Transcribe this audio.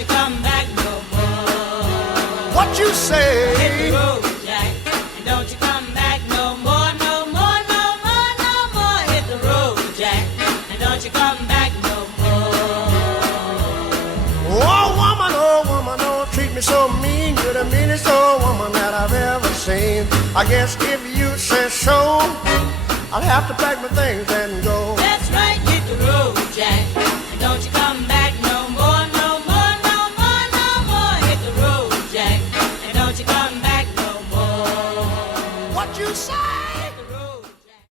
you come back no more. What you say? Hit the road, Jack, and don't you come back no more, no more, no more, no more. Hit the road, Jack, and don't you come back no more. Oh woman, don't treat me so mean. You're the meanest old woman that I've ever seen. I guess if you say so, I'll have to pack my things